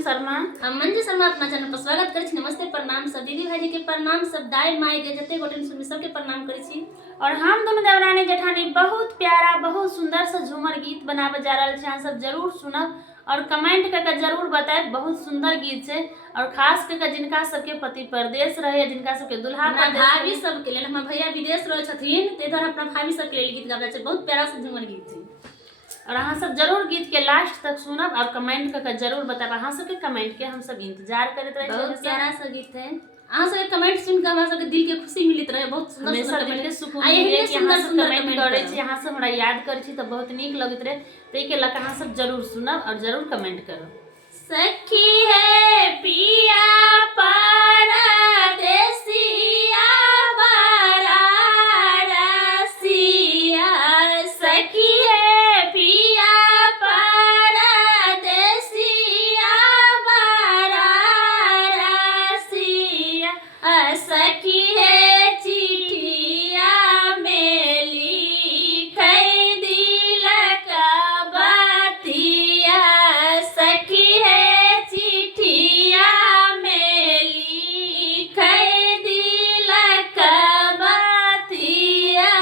शर्मा। हम मंजू शर्मा अपना चैनल पर स्वागत करै छी। नमस्ते प्रणाम सब दीदी भाई जी के प्रणाम, सब दाई माई के जते गोटे सुनी सबके प्रणाम करै छी। और हम दोनों देवरानी जेठानी बहुत प्यारा बहुत सुंदर सा झूमर गीत बनावे जा रहा है। सब जरूर सुनब और कमेंट करके जरूर बताए। बहुत सुंदर गीत है और खास करके जिनका सबके पति परदेश रहे, जिनका सबके दुल्हा भाभी सबके लेल, हमर भैया विदेश रहे छथिन ते इधर अपना भाभी सबके लेल गीत गाबै छै। बहुत प्यारा सा झूमर गीत है और अहाँ सब जरूर गीत के लास्ट तक सुनब और कमेंट करके जरूर बताब। अहाँ सबके कमेंट के हम सब इंतजार करते रहे। बहुत प्यारा सा गीत है। अहाँ सबके कमेंट सुन के हमरा सबके दिल के खुशी मिलत रहे। बहुत सुंदर सुंदर कमेंट के सुकून मिले कि अहाँ सब कमेंट करै छी, अहाँ सब हमरा याद करै छी त बहुत नीक लगत रहे। तै के लक अहाँ सब जरूर सुनब और जरूर कमेंट करब। सखी है पिया परदेसिया बरारसिया, सखी है पिया परदेसिया बरारसिया, सखी है चिट्ठिया में लिखै दिलक बतिया, सखी है चिट्ठिया में लिखै दिलक बतिया,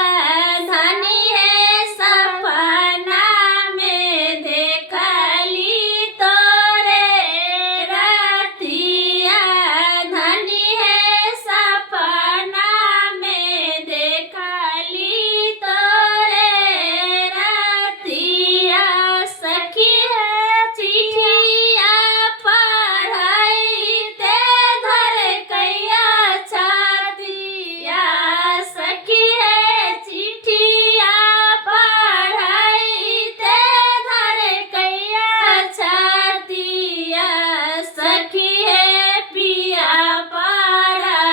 धनी है सपना में देखली तोरे रतिया, धनी है सपना में देखली तोरे रतिया, सखी है चिट्ठिया पढ़ैते धर कैया छतिया, सखी है चिट्ठिया पढ़ैते धर कैया छतिया, सखी है पिया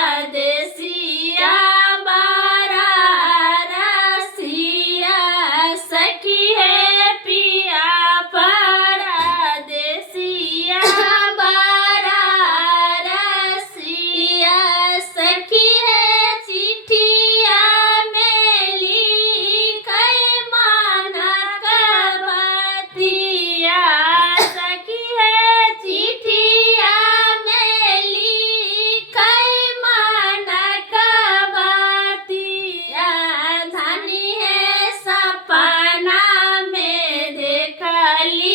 परदेसिया बरारसिया, सखी है पिया परदेसिया बरारसिया, सखी है चिट्ठिया में लिखै मनक बतिया, सखी है चिट्ठिया में लिखै मनक बतिया, धनी है सपना में देखली